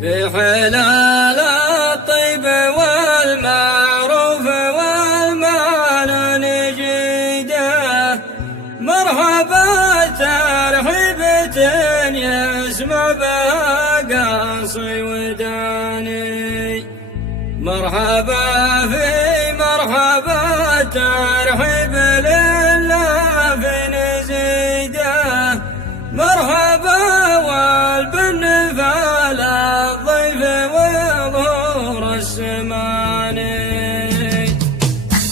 في حلال الطيب والمعروف والمعنى نجيده، مرحبا ترحيبة يسمع بها قاصي وداني، مرحبا في مرحبا ترحيب لله في نزيده، مرحبا والبن فعلى الضيف وظهور السماني.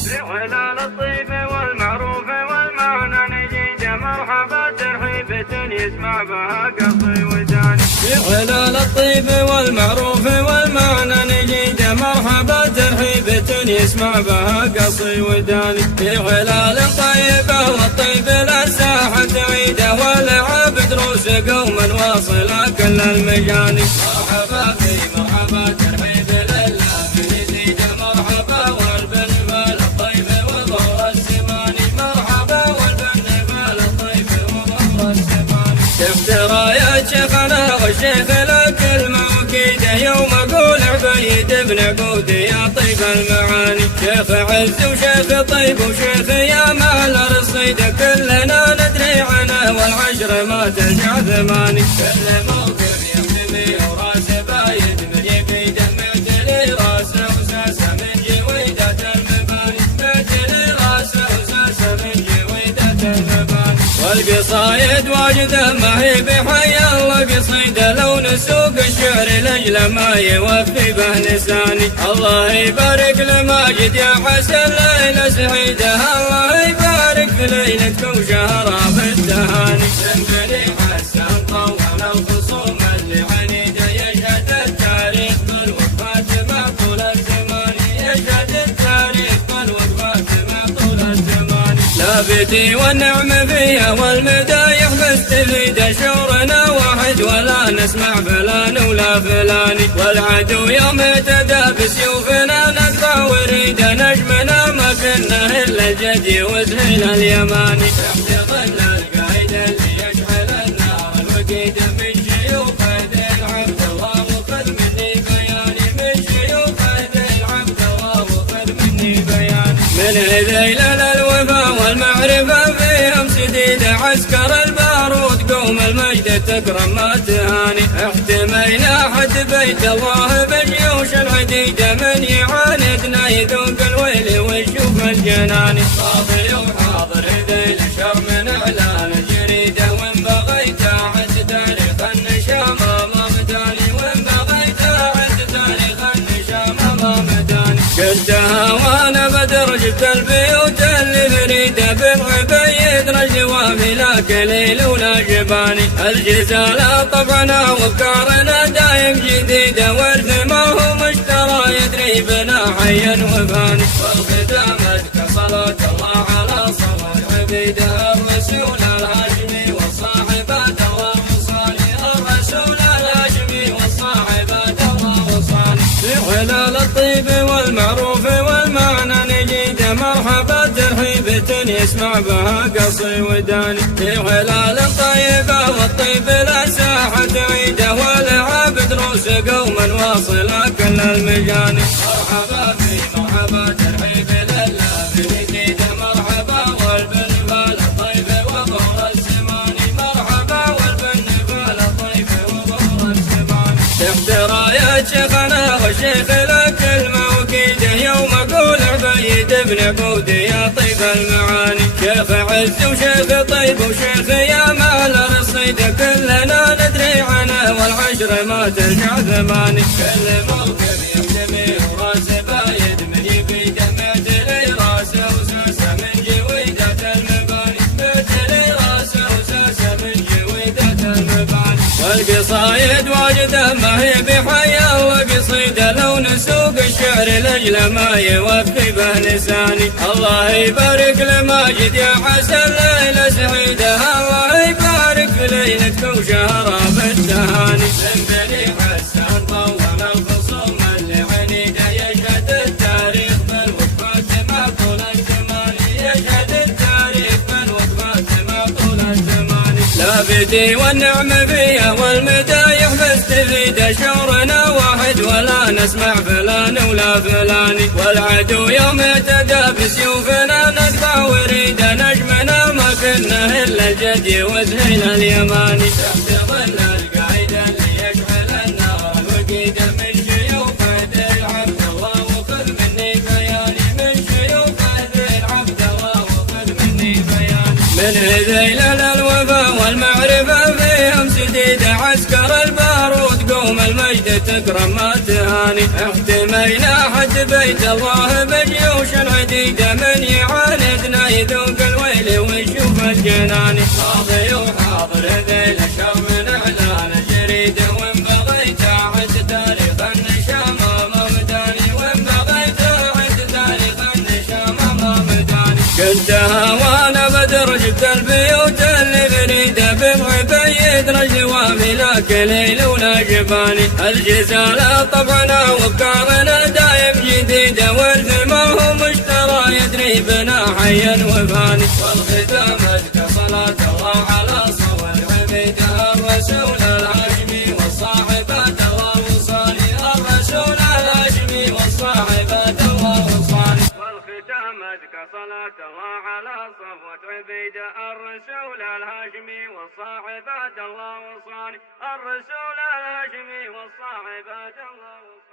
في حلال الطيب والمعروف والمعنى نجيده، مرحبا ترحيبة يسمع بها قصي وداني. في حلال الطيب والمعروف والمعنى نجيده، مرحبا ترحيبة يسمع بها قصي وداني. في حلال طيبة والطيب للساحة عيده، والعب دروس قوما واصلا كل المجاني. مرحبا في مرحبا ترحيب لله في نزيده، مرحبا والبن فالطيب وظهور السماني، مرحبا والبن فالطيب وظهور السماني. شفت راية شيخنا والشيخ لك الموكيده، يوم اقول عبيد بن عقود يا طيب المعاني. شيخ عز وشيخ طيب وشيخ يا مال الرصيده، كلنا ندري عنه والعشر ما ترجع ثماني. كل موقف يحتمي وراسه بايد من يبيده، معتلي راسه وساسه من جويدة المباني، معتلي راسه وساسه من جويدة المباني. والقصايد واجده ما هي بحي الله قصيده، لو نسوق الشعر لاجل ما يوفي به لساني. الله يبارك لماجد يا حسن ليله سعيده، الله يبارك في ليلتكم شهرها بالتهاني. جنبني حسن طول الخصوم اللي عنيده، يشهد التاريخ بالوقفات مع طول الزمان، يشهد التاريخ بالوقفات مع طول الزمان. لابتي والنعم فيها والمدايح مستفيده، شعرنا واحد ولا نسمع فلان ولا فلاني. والعدو يوم اهتدى بسيوفنا نقطع وريده، نجمنا ما كنا الا الجدي وزهل اليماني. تحت ظل القايد اللي يشعل النار الوقيده، من شيوخ ذي العبد الله وخذ مني بياني، من شيوخ ذي العبد الله وخذ مني بياني. من هذيل الوفا والمعرفه فيهم سديده، عسكر البارود قوم المجد تكرم ما تهاني. احتمينا حد بيت الله بجيوش العديده، من يعاندنا يذوق الويل ويشوف الجناني. صافي وحاضر ذيل شر من اعلان الجريده، وان بغيت اعد تاريخ النشام ما مداني، وان بغيت اعد تاريخ النشام ما مداني. قلتها وانا بدر جبت البيوت اللي فريده، بالعبيد رجوه بلا كليل ولا جباني. الجزالة طبعنا وافكارنا دايم جديده، ورث ما هو مشترى يدري بنا حيا وفاني. والختامة كصلاة الله على صلاة عبيده، الرسول الهاشمي والصاحبات الله وصاني، الرسول الهاشمي والصاحبات الله وصاني. في حلال الطيب والمعروف والمعنى نجيده، مرحبا ترحيبة يسمع بها قصي وداني. في حلال طيبة والطيب لساحة عيده، والعاب دروس قوما واصلا كل المجاني. مرحبا في مرحبا ترحيب لله في نزيده، مرحبا والبن فالطيب وظهور السماني، مرحبا والبن فالطيب وظهور السماني. تحت راية شيخنا والشيخ لك الموكيده، يوم اقول عبيد بن عقود يا طيب المعاني. شيخ عز وشيخ طيب وشيخ يا مال الرصيده، كلنا ندري عنه والعشر ما ترجع ثماني. كل موقف يحتمي وراسه بايد من يبيده، معتلي راسه وساسه من جويدة المباني، معتلي راسه وساسه من جويدة المباني. والقصايد واجده ما هي بحي الله قصيده، لو نسوق الشعر لاجل ما يوفي به لساني. الله يبارك لماجد يا حسن ليله سعيده، الله يبارك في ليلتكم شهرها بالتهاني. جنبني حسن طول الخصوم اللي عنيده، يشهد التاريخ بالوقفات مع طول الزمان، يشهد التاريخ بالوقفات مع طول الزمان. لابتي والنعم فيها والمدايح نستفيد شعورنا واحد ولا نسمع فلان ولا فلان، والعدو يوم اعتدى بسيوفنا نقطع وريد نجمنا ما كنا إلا الجدي وزهيل اليماني. تحت ظل القايد اللي يشعل النار الوقيد من شيوخ ذي العبد الله وخذ مني بياني، من شيوخ ذي العبد الله وخذ مني بياني. من هذيل الوفا والمعرفة فيهم سديد عسكر البارود قوم المجد تكرم ما تهاني. احتمينا حج بيت الله بجيوش عديدة من يعاندنا يذوق الويل ويشوف الجنان. ماضي وحاضر ذيل شر من اعلان جريد، وان بغيت اعد تاريخ النشام ممداني، وان بغيت اعد تاريخ النشام ممداني. كنتها وانا بدر جبت البيوت اللي بريده بضع بيد رجوة ملاك ليل ولا جباني. الجزالة طبعنا وبكارنا دايم جديدة، والف ما هو مشترى يدري بنا حيا وفاني. والختام أزكى صلاة الله على صور عبيده الرسول الهاشمي والصاحبات الله وصالي، الرسول الهاشمي والصاحبات الله وصالي. والختام أزكى صلاة الله على صفوة عبيده الرسول الهاشمي والصاحبات الله وصالي، الرسول الهاشمي والصاحبات الله وصالي.